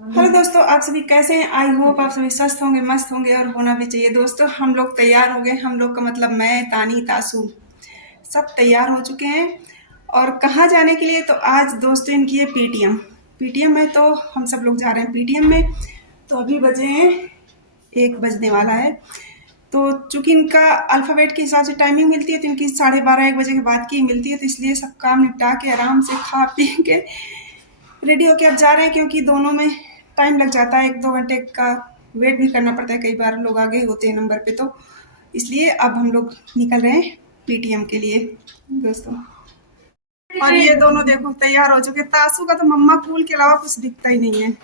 Hello दोस्तों, आप सभी कैसे हैं? आई होप आप सभी स्वस्थ होंगे, मस्त होंगे और होना भी चाहिए। दोस्तों, हम लोग तैयार हो गए। हम लोग का मतलब मैं, तानी, तासू सब तैयार हो चुके हैं। और कहाँ जाने के लिए? तो आज दोस्तों इनकी है पीटीएम। पीटीएम में तो हम सब लोग जा रहे हैं पीटीएम में। तो अभी बजे हैं 1 बजने वाला है। तो चूंकि इनका अल्फ़ाबेट के हिसाब से टाइमिंग मिलती है, तो इनकी 12:30 1 बजे के बाद की मिलती है। तो इसलिए सब काम निपटा के आराम से खा पी के रेडी होके अब जा रहे हैं, क्योंकि दोनों में टाइम लग जाता है। 1-2 घंटे का वेट भी करना पड़ता है, कई बार लोग आगे होते हैं नंबर पे। तो इसलिए अब हम लोग निकल रहे हैं पीटीएम के लिए दोस्तों। और ये दोनों देखो तैयार हो चुके। तासू का तो मम्मा कूल के अलावा कुछ दिखता ही नहीं है।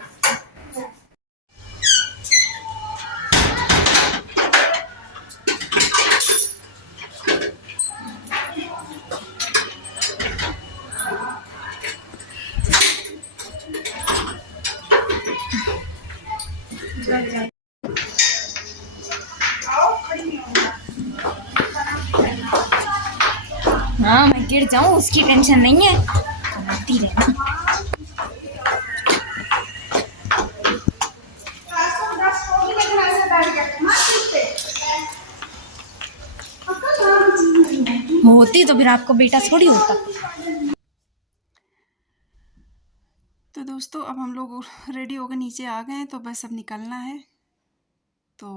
आओ, खड़ी नहीं होगा। हाँ, मैं गिर जाऊं उसकी टेंशन नहीं है। बनाती रहना। तासू 10 होगी, लेकिन ऐसे बैठ गए मत सीट पे। अक्ल नाम की चीज नहीं है। होती तो फिर आपको बेटा थोड़ी होता। तो दोस्तों, अब हम लोग रेडी होकर नीचे आ गए हैं, तो बस अब निकलना है। तो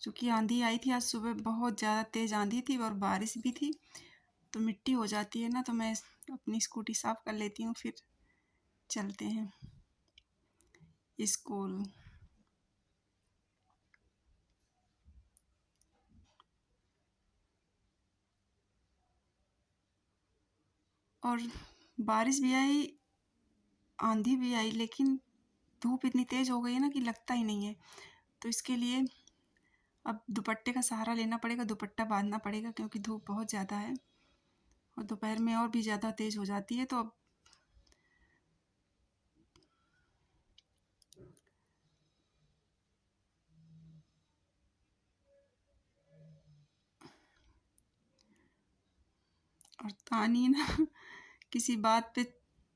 चूँकि आंधी आई थी आज सुबह, बहुत ज़्यादा तेज़ आंधी थी और बारिश भी थी। तो मिट्टी हो जाती है ना, तो मैं अपनी स्कूटी साफ़ कर लेती हूँ, फिर चलते हैं स्कूल। और बारिश भी आई, आंधी भी आई, लेकिन धूप इतनी तेज़ हो गई है ना कि लगता ही नहीं है। तो इसके लिए अब दुपट्टे का सहारा लेना पड़ेगा, दुपट्टा बांधना पड़ेगा, क्योंकि धूप बहुत ज़्यादा है और दोपहर में और भी ज़्यादा तेज़ हो जाती है। तो अब और तानी ना किसी बात पे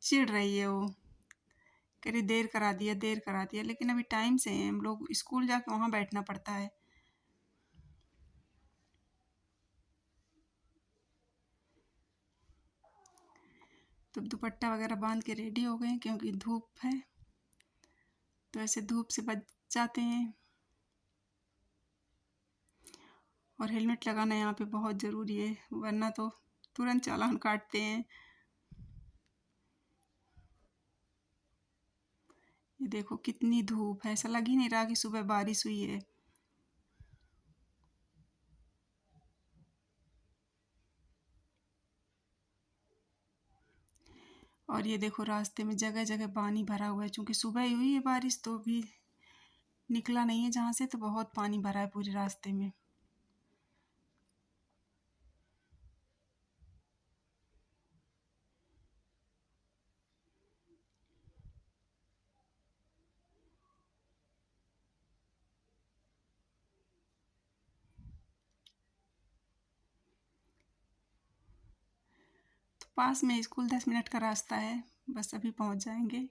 चिढ़ रही है। वो कह रही देर करा दिया, देर करा दिया, लेकिन अभी टाइम से हैं हम लोग। स्कूल जाके वहाँ बैठना पड़ता है। तो दुपट्टा वगैरह बांध के रेडी हो गए, क्योंकि धूप है, तो ऐसे धूप से बच जाते हैं। और हेलमेट लगाना यहाँ पे बहुत ज़रूरी है, वरना तो तुरंत चालान काटते हैं। ये देखो कितनी धूप है, ऐसा लग ही नहीं रहा कि सुबह बारिश हुई है। और ये देखो रास्ते में जगह जगह पानी भरा हुआ है, चूँकि सुबह ही हुई है बारिश, तो भी निकला नहीं है जहाँ से, तो बहुत पानी भरा है पूरे रास्ते में। तो पास में स्कूल 10 मिनट का रास्ता है, बस अभी पहुँच जाएंगे।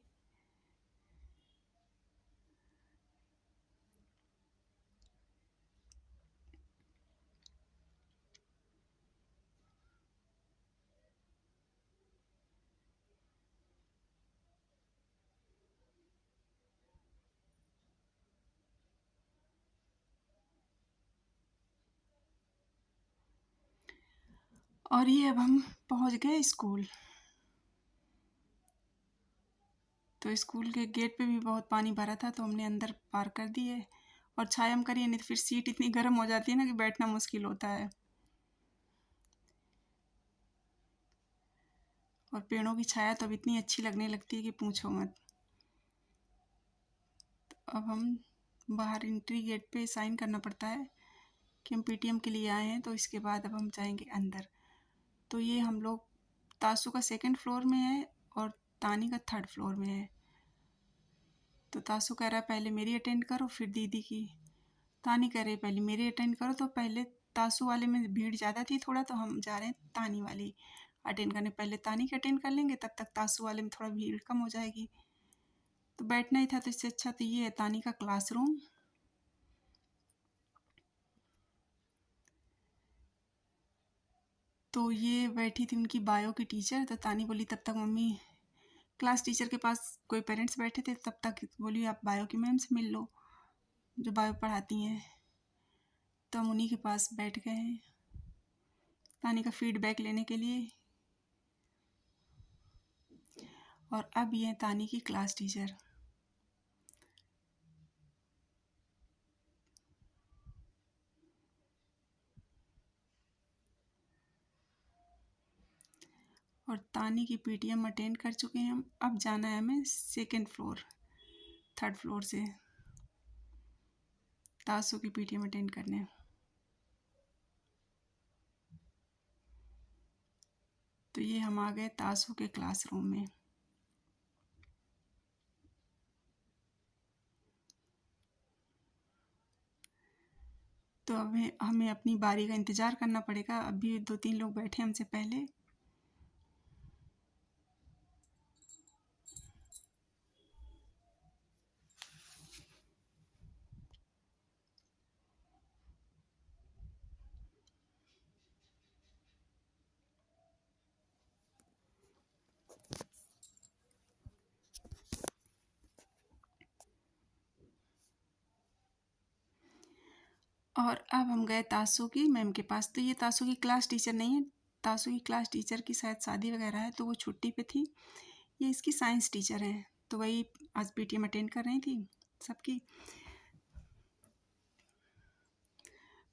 और ये अब हम पहुँच गए स्कूल। तो स्कूल के गेट पे भी बहुत पानी भरा था, तो हमने अंदर पार कर दिए। और छाया में करिए, नहीं तो फिर सीट इतनी गर्म हो जाती है ना कि बैठना मुश्किल होता है। और पेड़ों की छाया तो अब इतनी अच्छी लगने लगती है कि पूछो मत। तो अब हम बाहर एंट्री गेट पे साइन करना पड़ता है कि हम पीटीएम के लिए आए हैं। तो इसके बाद अब हम जाएंगे अंदर। तो ये हम लोग, तासू का 2nd फ्लोर में है और तानी का 3rd फ्लोर में है। तो तासू कह रहा है पहले मेरी अटेंड करो फिर दीदी की। तानी कह रही है पहले मेरी अटेंड करो। तो पहले तासू वाले में भीड़ ज़्यादा थी थोड़ा, तो हम जा रहे हैं तानी वाली अटेंड करने। पहले तानी की अटेंड कर लेंगे, तब तक तासू वाले में थोड़ा भीड़ कम हो जाएगी। तो बैठना ही था, तो इससे अच्छा तो ये है तानी का क्लासरूम। तो ये बैठी थी उनकी बायो की टीचर, तो तानी बोली तब तक मम्मी, क्लास टीचर के पास कोई पेरेंट्स बैठे थे, तब तक बोली आप बायो की मैम से मिल लो जो बायो पढ़ाती हैं। तो हम उन्हीं के पास बैठ गए हैं तानी का फीडबैक लेने के लिए। और अब ये तानी की क्लास टीचर। और तानी की पीटीएम अटेंड कर चुके हैं हम। अब जाना है हमें थर्ड फ्लोर से तासु की पीटीएम अटेंड करने। तो ये हम आ गए तासु के क्लासरूम में। तो अब हमें अपनी बारी का इंतज़ार करना पड़ेगा। अभी 2-3 लोग बैठे हमसे पहले। और अब हम गए तासु की मैम के पास। तो ये तासु की क्लास टीचर नहीं है, तासु की क्लास टीचर की शायद शादी वगैरह है, तो वो छुट्टी पे थी। ये इसकी साइंस टीचर है, तो वही आज पीटीएम अटेंड कर रही थी सबकी।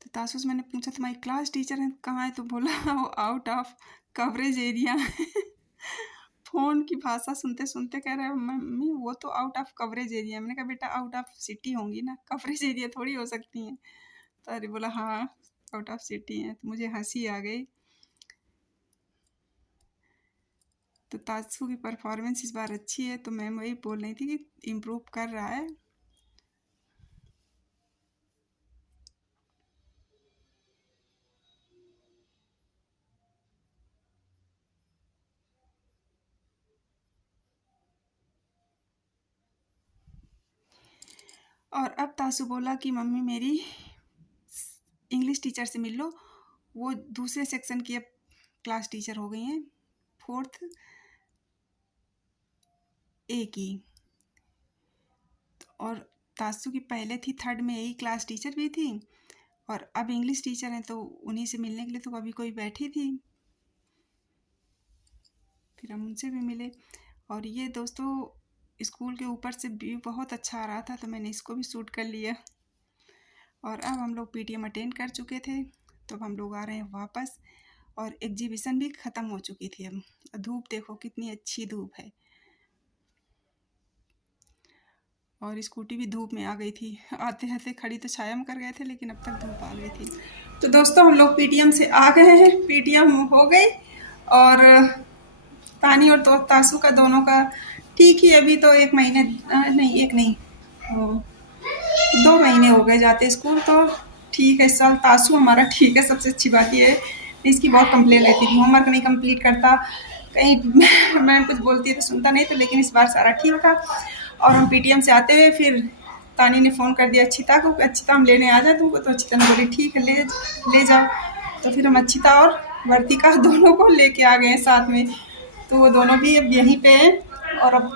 तो तासु से मैंने पूछा तुम्हारी क्लास टीचर है कहाँ है, तो बोला वो out of coverage area. Phone की भाषा सुनते सुनते कह रहा है मम्मी वो तो आउट ऑफ कवरेज एरिया। मैंने कहा बेटा आउट ऑफ सिटी होंगी ना, कवरेज एरिया थोड़ी हो सकती हैं। तो अरे बोला हाँ आउट ऑफ सिटी हैं। तो मुझे हंसी आ गई। तो तासु की परफॉर्मेंस इस बार अच्छी है, तो मैम वही बोल रही थी कि इम्प्रूव कर रहा है। और अब तासु बोला कि मम्मी मेरी इंग्लिश टीचर से मिल लो, वो दूसरे सेक्शन की अब क्लास टीचर हो गई हैं, 4th ए की। और तासु की पहले थी 3rd में यही क्लास टीचर भी थी, और अब इंग्लिश टीचर हैं, तो उन्हीं से मिलने के लिए तो अभी कोई बैठी थी, फिर हम उनसे भी मिले। और ये दोस्तों स्कूल के ऊपर से व्यू बहुत अच्छा आ रहा था, तो मैंने इसको भी शूट कर लिया। और अब हम लोग पीटीएम अटेंड कर चुके थे, तो अब हम लोग आ रहे हैं वापस। और एग्जीबिशन भी ख़त्म हो चुकी थी। अब धूप देखो कितनी अच्छी धूप है, और स्कूटी भी धूप में आ गई थी। आते आते खड़ी तो छाया में कर गए थे, लेकिन अब तक धूप आ गई थी। तो दोस्तों हम लोग पीटीएम से आ गए हैं, पीटीएम हो गई। और तानी और तो तासु का दोनों का ठीक ही, अभी तो 1 महीने नहीं, 1 नहीं 2 महीने हो गए जाते स्कूल, तो ठीक है। इस साल तासु हमारा ठीक है। सबसे अच्छी बात ये है, इसकी बहुत कंप्लेन रहती थी, होमवर्क नहीं कंप्लीट करता, कहीं मैम कुछ बोलती है तो सुनता नहीं, तो लेकिन इस बार सारा ठीक था। और हम पीटीएम से आते हुए फिर तानी ने फ़ोन कर दिया अच्छिता को, अच्छिता हम लेने आ जाए तुमको। तो अच्छिता ने बोली ठीक है ले जाओ। तो फिर हम अच्छिता और वर्तिका दोनों को लेके आ गए साथ में। तो वो दोनों भी अब यहीं पे हैं, और अब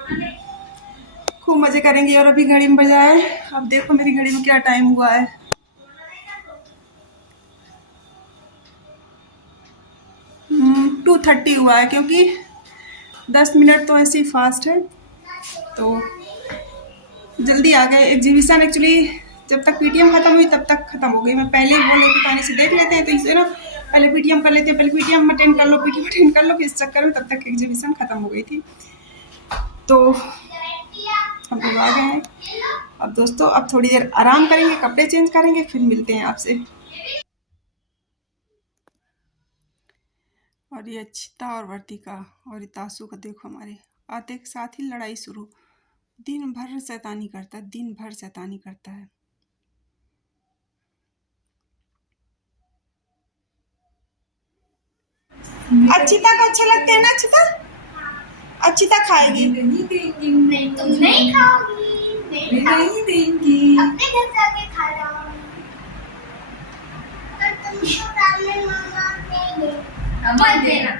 खूब मज़े करेंगे। और अभी घड़ी में बजा है, अब देखो मेरी घड़ी में क्या टाइम हुआ है, 2:30 हुआ है, क्योंकि 10 मिनट तो ऐसे ही फास्ट है, तो जल्दी आ गए। एग्जीबिशन एक्चुअली जब तक पीटीएम ख़त्म हुई तब तक ख़त्म हो गई। मैं पहले ही बोल रही थी पानी से देख लेते हैं, तो इसे ना पहले पीटीएम कर लेते हैं, पहले पीटीएम अटेंड कर लो, पीटीएम अटेंड कर लो, फिर इस चक्कर में तब तक एग्जीबिशन ख़त्म हो गई थी। तो हम लोग आ गए हैं। अब दोस्तों अब थोड़ी देर आराम करेंगे, कपड़े चेंज करेंगे, फिर मिलते हैं आपसे। और ये अच्छिता और वर्तिका और तासु का देखो हमारे आते के साथ ही लड़ाई शुरू। दिन भर शैतानी करता है, दिन भर शैतानी करता है। अच्छिता को अच्छे लगते हैं ना अच्छिता? अच्छिता खाएगी। नहीं तुम नहीं खाओगी, नहीं देंगी, अपने घर जाके खा जाओगी। तुमको सामने मामा देंगे, मत देना,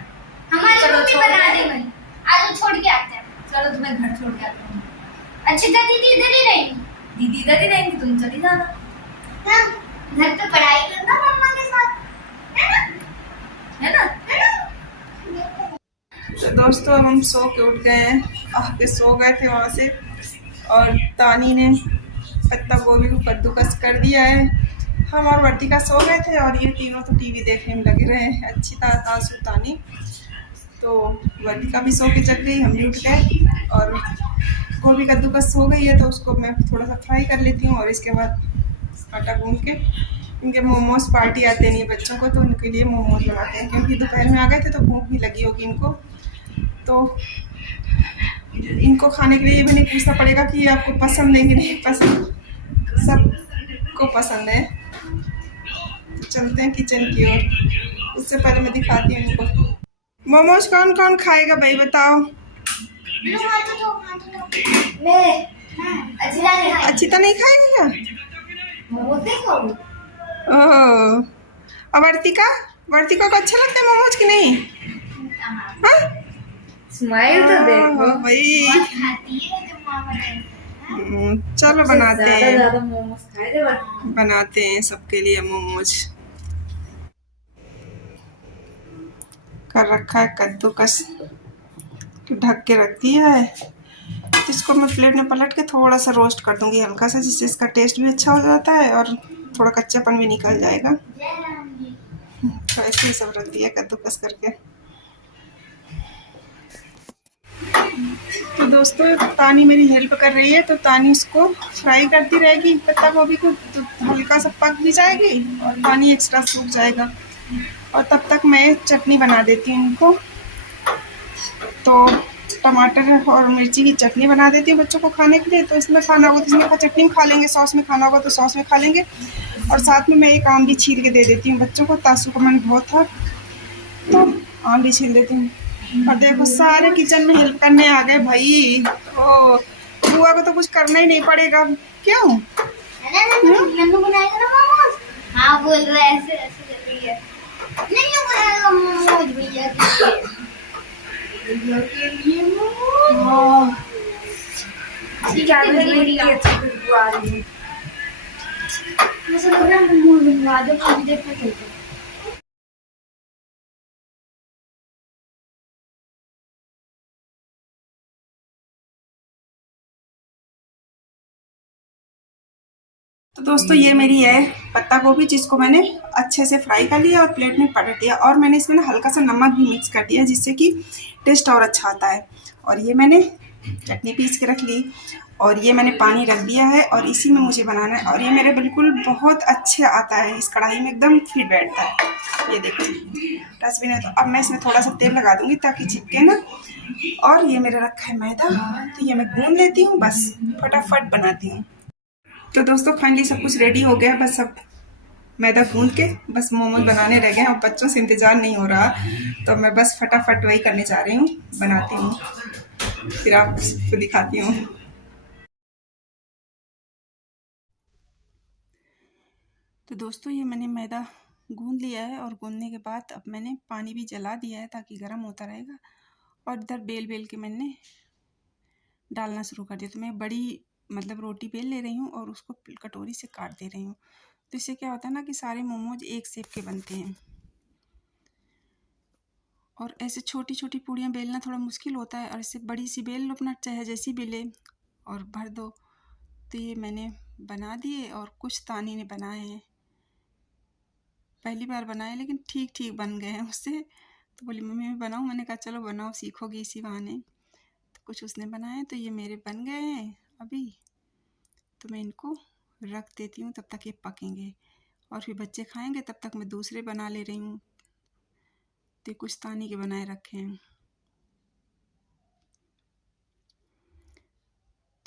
हमारे को भी बना दे। मैं आलू छोड़ के आते हैं। चलो तुम्हें घर छोड़ के आते हैं। अच्छिता दीदी इधर ही रहेंगी, दीदी इधर ही रहेंगी, तुम चली जाना। हाँ, घर पे पढ़ाई करना मम्मा के साथ, है ना, है ना, है ना। तो दोस्तों हम सो के उठ गए हैं, आके सो गए थे वहाँ से, और तानी ने पत्ता गोभी को कद्दूकस कर दिया है। हम और वर्तिका सो गए थे और ये तीनों तो टीवी देखने में लगे रहे हैं, अच्छिता, तासु, तानी। तो वर्तिका भी सो के जग गई, हम भी उठ गए, और गोभी कद्दूकस हो गई है तो उसको मैं थोड़ा सा फ्राई कर लेती हूँ, और इसके बाद आटा गूंद के इनके मोमोज पार्टी आते नहीं बच्चों को, तो उनके लिए मोमोज बनाते हैं, क्योंकि दोपहर में आ गए थे तो भूख भी लगी होगी इनको। तो इनको खाने के लिए ये भी नहीं पूछना पड़ेगा कि ये आपको पसंद है कि नहीं पसंद, सबको पसंद है। तो चलते हैं किचन की ओर, उससे पहले मैं दिखाती हूँ इनको मोमोज कौन कौन खाएगा भाई बताओ। अच्छिता नहीं खाएगी क्या? ओह, अब वर्तिका, वर्तिका को अच्छा लगता है मोमोज की नहीं? हाँ, स्माइल तो देखो भाई। चलो बनाते हैं, ज्यादा मोमोज खाए थे, बनाते हैं सबके लिए मोमोज। कर रखा है कद्दूकस, ढक के रख दिया है। इसको मैं प्लेट में पलट के थोड़ा सा रोस्ट कर दूंगी हल्का सा, जिससे इसका टेस्ट भी अच्छा हो जाता है और थोड़ा कच्चापन भी निकल जाएगा। तो ऐसे ही सब रख दिया कद्दूकस करके। तो दोस्तों तानी मेरी हेल्प कर रही है, तो तानी इसको फ्राई करती रहेगी पत्ता गोभी को, तो हल्का सा पक भी जाएगी और पानी एक्स्ट्रा सूख जाएगा। और तब तक मैं चटनी बना देती हूँ इनको। तो टमाटर और मिर्ची की चटनी बना देती हूँ बच्चों को खाने के लिए। तो इसमें खाना होगा तो इसमें चटनी में खा लेंगे, सॉस में खाना होगा तो सॉस में खा लेंगे, और साथ में मैं एक आम भी छील के दे देती हूँ बच्चों को। तासू का मन बहुत था तो आम भी छील देती हूँ। और देखो सारे किचन में हेल्प करने आ गए भाई। ओ बुआ को तो कुछ करना ही नहीं पड़ेगा, क्यों? नन्नू बनाएगा ना मोमोज। हाँ बोल रहा है, ऐसे ऐसे कर रही है। नहीं बनाएगा मोमोज भैया के लिए मोमोज। ठीक है मेरी अच्छी खुशबू आ रही है। मुझे लग रहा है मोमोज बनवा दो, मुझे देखना चलता है। तो दोस्तों ये मेरी है पत्ता गोभी, जिसको मैंने अच्छे से फ्राई कर लिया और प्लेट में पलट दिया, और मैंने इसमें ना हल्का सा नमक भी मिक्स कर दिया जिससे कि टेस्ट और अच्छा आता है। और ये मैंने चटनी पीस के रख ली, और ये मैंने पानी रख दिया है और इसी में मुझे बनाना है। और ये मेरे बिल्कुल बहुत अच्छे आता है, इस कढ़ाई में एकदम फिट बैठता है। ये देखो डस्टबिन है, तो अब मैं इसमें थोड़ा सा तेल लगा दूंगी ताकि चिपके ना। और ये मेरा रखा है मैदा, तो ये मैं गूंद लेती हूँ, बस फटाफट बनाती हूँ। तो दोस्तों फाइनली सब कुछ रेडी हो गया, बस अब मैदा गूंद के बस मोमोज बनाने रह गए हैं। और बच्चों से इंतज़ार नहीं हो रहा, तो मैं बस फटाफट वही करने जा रही हूँ, बनाती हूँ, फिर आपको दिखाती हूँ। तो दोस्तों ये मैंने मैदा गूंद लिया है, और गूंदने के बाद अब मैंने पानी भी जला दिया है ताकि गर्म होता रहेगा। और इधर बेल बेल के मैंने डालना शुरू कर दिया। तो मैं बड़ी मतलब रोटी बेल ले रही हूँ और उसको कटोरी से काट दे रही हूँ। तो इससे क्या होता है ना कि सारे मोमोज एक शेप के बनते हैं। और ऐसे छोटी छोटी पूड़ियाँ बेलना थोड़ा मुश्किल होता है, और इससे बड़ी सी बेल लो अपना, चाहे जैसी बेले, और भर दो। तो ये मैंने बना दिए, और कुछ तानी ने बनाए हैं, पहली बार बनाए लेकिन ठीक ठीक बन गए हैं उससे। तो बोली मम्मी मैं बनाऊँ, मैंने कहा चलो बनाओ, सीखोगी इसी बहाने। तो कुछ उसने बनाए, तो ये मेरे बन गए हैं अभी। तो मैं इनको रख देती हूँ, तब तक ये पकेंगे, और फिर बच्चे खाएंगे, तब तक मैं दूसरे बना ले रही हूँ। तो कुछ तानी के बनाए रखे हैं।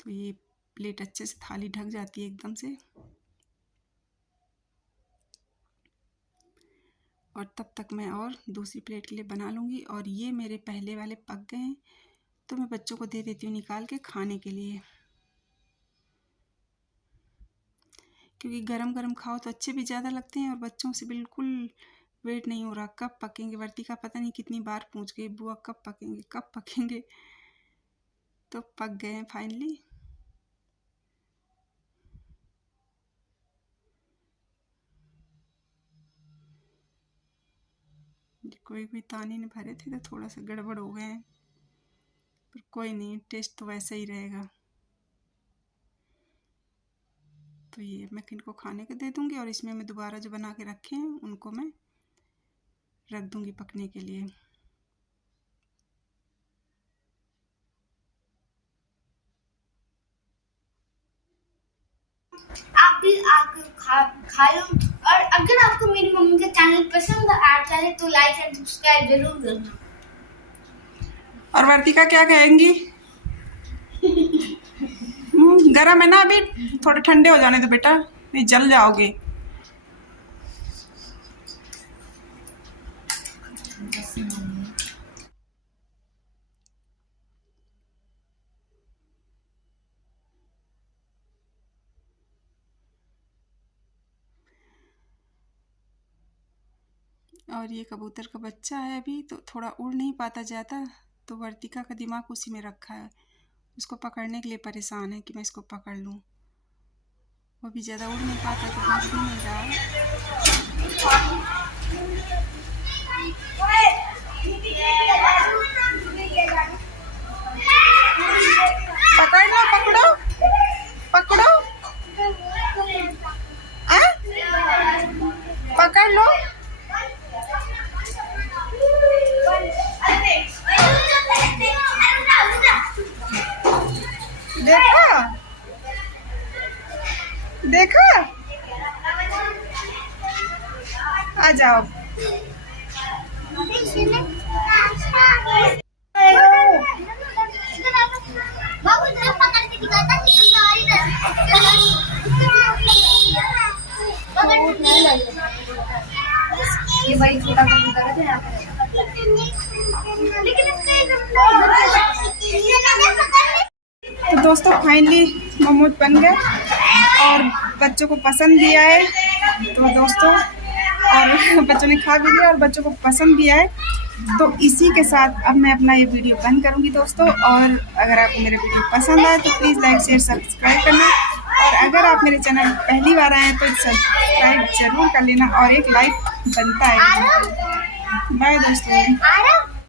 तो ये प्लेट अच्छे से, थाली ढक जाती है एकदम से। और तब तक मैं और दूसरी प्लेट के लिए बना लूँगी। और ये मेरे पहले वाले पक गए हैं, तो मैं बच्चों को दे देती हूँ निकाल के खाने के लिए, क्योंकि गरम गरम खाओ तो अच्छे भी ज़्यादा लगते हैं और बच्चों से बिल्कुल वेट नहीं हो रहा कब पकेंगे। वर्तिका पता नहीं कितनी बार पूछ गई बुआ कब पकेंगे कब पकेंगे, तो पक गए हैं फाइनली। कोई कोई ताने ने भरे थे तो थोड़ा सा गड़बड़ हो गए हैं, पर कोई नहीं, टेस्ट तो वैसा ही रहेगा। तो ये मैं इनको खाने को दे दूंगी और इसमें मैं दोबारा जो बना के रखे हैं उनको मैं रख दूंगी पकने के लिए। आप भी आकर खा लो। और अगर आपको मेरी मम्मी का चैनल पसंद आता है तो लाइक एंड सब्सक्राइब जरूर करना। और वर्तिका क्या कहेंगी? गरम है ना, अभी थोड़े ठंडे हो जाने दो बेटा, नहीं जल जाओगे। और ये कबूतर का बच्चा है, अभी तो थोड़ा उड़ नहीं पाता ज़्यादा, तो वर्तिका का दिमाग उसी में रखा है, उसको पकड़ने के लिए परेशान है कि मैं इसको पकड़ लूँ। वो भी ज़्यादा उड़ नहीं पाता तो भाग भी नहीं रहा। पकड़ लो, पकड़ो पकड़ो, पकड़ लो। देखा देखा, आ जाओ। ये बड़ी छोटा कबूतर है यहाँ पे, तो दोस्तों फाइनली मोमोज बन गए और बच्चों को पसंद भी आए। तो दोस्तों और बच्चों ने खा भी लिया और बच्चों को पसंद भी आए। तो इसी के साथ अब मैं अपना ये वीडियो बंद करूँगी दोस्तों। और अगर आपको मेरे वीडियो पसंद आए तो प्लीज़ लाइक शेयर सब्सक्राइब करना, और अगर आप मेरे चैनल पहली बार आए हैं तो सब्सक्राइब जरूर कर लेना और एक लाइक बनता है। बाय दोस्तों।